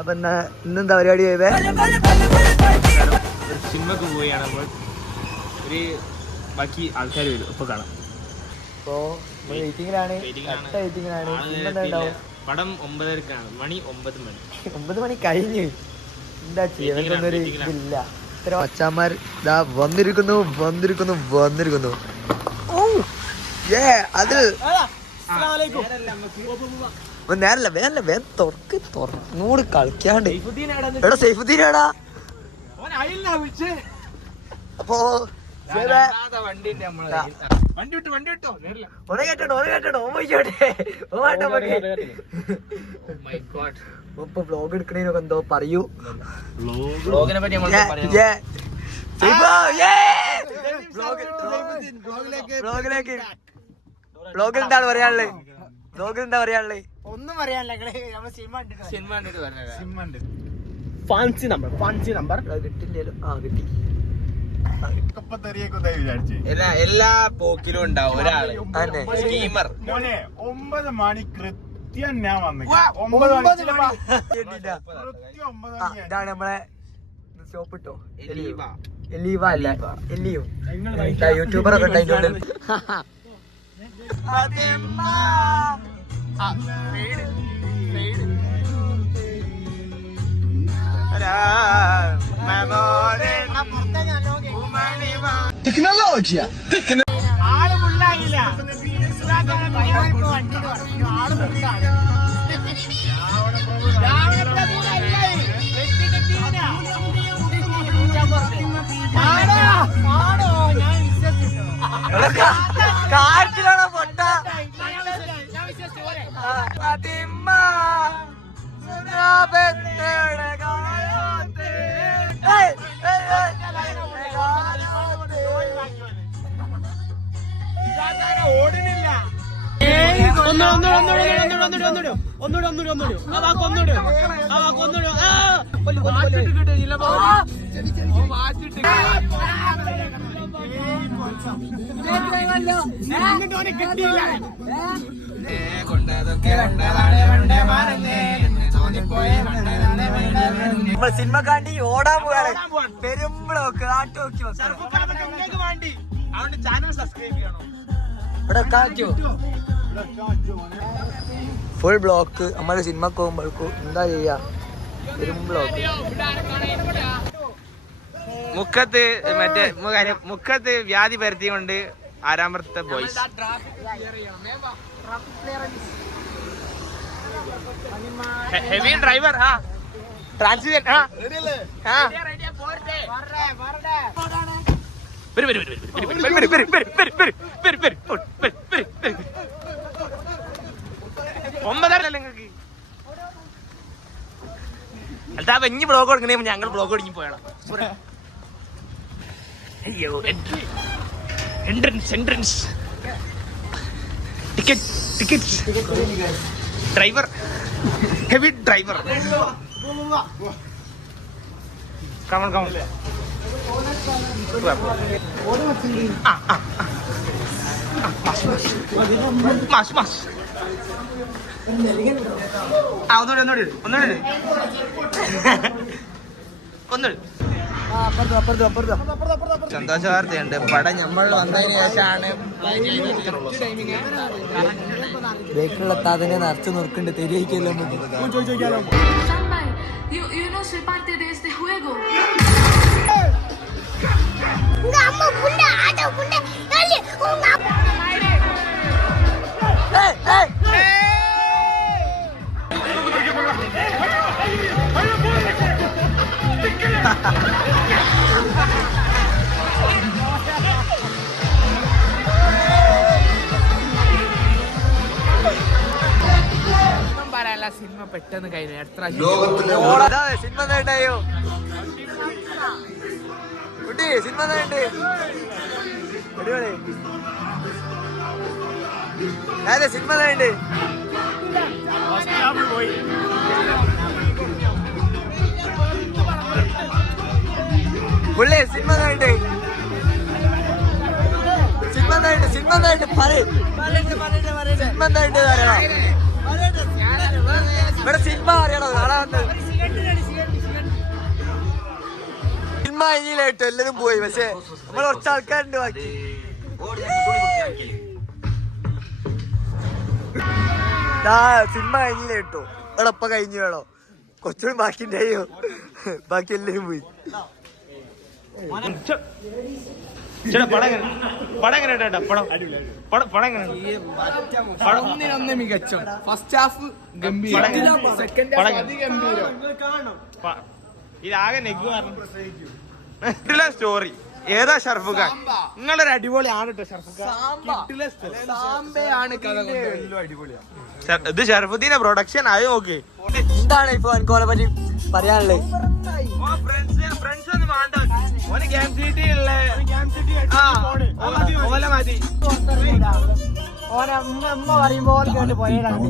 അപ്പൊ ഇന്നെന്താ പരിപാടി ചെയ്തേ? സിനിമക്ക് പോവുകയാണ് നമ്മൾ. ഒരു ബാക്കി ആൾക്കാർ വരും, ഇപ്പൊ കാണാം. ഇപ്പോ വെയിറ്റിംഗിലാണ്. പടം 9:30-ക്കാണ്. മണി 9 മണി. 9 മണി കഴിഞ്ഞ്. എന്താ ചെയ്യാനൊരു ഇതില്ല. ഇത്ര അച്ഛന്മാർ ഇതാ വന്നിരിക്കുന്നു. അത് നേരല്ല വേഗം തുറന്നൂട് കളിക്കാണ്ട്. എടാ സൈഫുദ്ദീനാടാ. അപ്പോ വ്ലോഗ് എടുക്കണേനൊക്കെ എന്തോ പറയൂ. വ്ലോഗിൽ എന്താണ് പറയാനുള്ളത്? ഒന്നും പറയാനില്ല. ഫാൻസി നമ്പർ കിട്ടില്ലല്ലോ. കിട്ടി. എല്ലാ പോക്കിലും ഉണ്ടാവും ഒരാള്. 9 മണി കൃത്യം ഞാൻ വന്നു. ഇതാണ് നമ്മളെ ഷോപ്പ് ഇട്ടോ. എലീവ അല്ല, എല്ലിയോ യൂട്യൂബറൊക്കെ ഉണ്ട് അതിൻ്റെ ഉള്ളിൽ. ടെക്നോളജിയാ ആള് ഫുള്ളായില്ല. ആള് ഫുള്ളാണ്. കാറ്റിലാണോ പൊട്ട? ഓടുന്നില്ല. നമ്മൾ സിനിമ കാണ്ടി ഓടാൻ പോവാണ്. പെരുമ്പളൊക്കെ ആട്ടോക്കി ചാനൽ സബ്സ്ക്രൈബ് ചെയ്യണം. ഇവിടെ കാറ്റോ ഫുൾ ബ്ലോക്ക്. നമ്മള് സിനിമക്ക് പോകുമ്പോഴേക്കും എന്താ ചെയ്യാ? പെരുമ്പളൊക്കെ മുഖത്ത് വ്യാധി പരത്തിക്കൊണ്ട് ആരാമത്തെ ബോയ്സ്. ഹെവി ഡ്രൈവർ ട്രാൻസിറ്റ് ഒമ്പതരല്ലേ നിങ്ങൾക്ക്? അതാ ഇനി ബ്ലോഗ് കൊടുക്കണേ ഞങ്ങൾ ബ്ലോഗ് ഒടുങ്ങി പോയണം. അയ്യോ entrance ticket driver heavy driver come on mass ഒന്നുകൂടി സന്തോഷ വാർത്തയുണ്ട്. പടം നമ്മൾ വന്നതിന് ശേഷമാണ് ബേക്കിലുള്ള താതനെ നിറച്ച് നോക്കുന്നുണ്ട്. തെരിയിക്കല്ലോ നമുക്ക്. പറയാനുള്ള സിനിമ പെട്ടെന്ന് കഴിഞ്ഞു. എത്ര സിനിമ നേട്ടായോ കുട്ടി? സിനിമ നേട്ട് അടിപൊളി. സിനിമ നേട്ട് പുള്ളി സിനിമ നേട്ട് ഇവിടെ സിനിമ അറിയണോ? കാണാൻ കഴിഞ്ഞില്ല കേട്ടോ, എല്ലാരും പോയി. പക്ഷെ നമ്മൾ കുറച്ച് ആൾക്കാരുണ്ട് ബാക്കി. സിനിമ കഴിഞ്ഞില്ല കേട്ടോ, എളപ്പ കഴിഞ്ഞു വേണോ, കുറച്ചുകൂടി ബാക്കി ഉണ്ടായോ, ബാക്കി എല്ലാരും പോയി. ഒന്നിനൊന്ന് മികച്ചം. ഫസ്റ്റ് ഹാഫ് ഗംഭീരം, സെക്കൻഡ് ഹാഫ് അതിഗംഭീരം. ഇതാകെ നെഗ് സ്റ്റോറി. ഏതാ ഷർഫ് ഖാൻ? നിങ്ങളൊരു അടിപൊളിയാണ് കേട്ടോ ഷർഫ് ഖാൻ. സാമ്പയാണ് കഥ കൊണ്ടുപോയത്. ഇത് ഷർഫുദ്ദീന്റെ പ്രൊഡക്ഷൻ ആയോ? ഓക്കെ, എന്താണ് ഇപ്പൊ എനിക്ക് ഓനെ പറ്റി പറയാനുള്ളത്? ഫ്രണ്ട്സ് ഒന്നും വേണ്ട, ഓന് ഗെയിം സിറ്റി ഉള്ള ഓല മതി. ഓനെ അമ്മ പറയുമ്പോൾ കേട്ട് പോയതാണ്.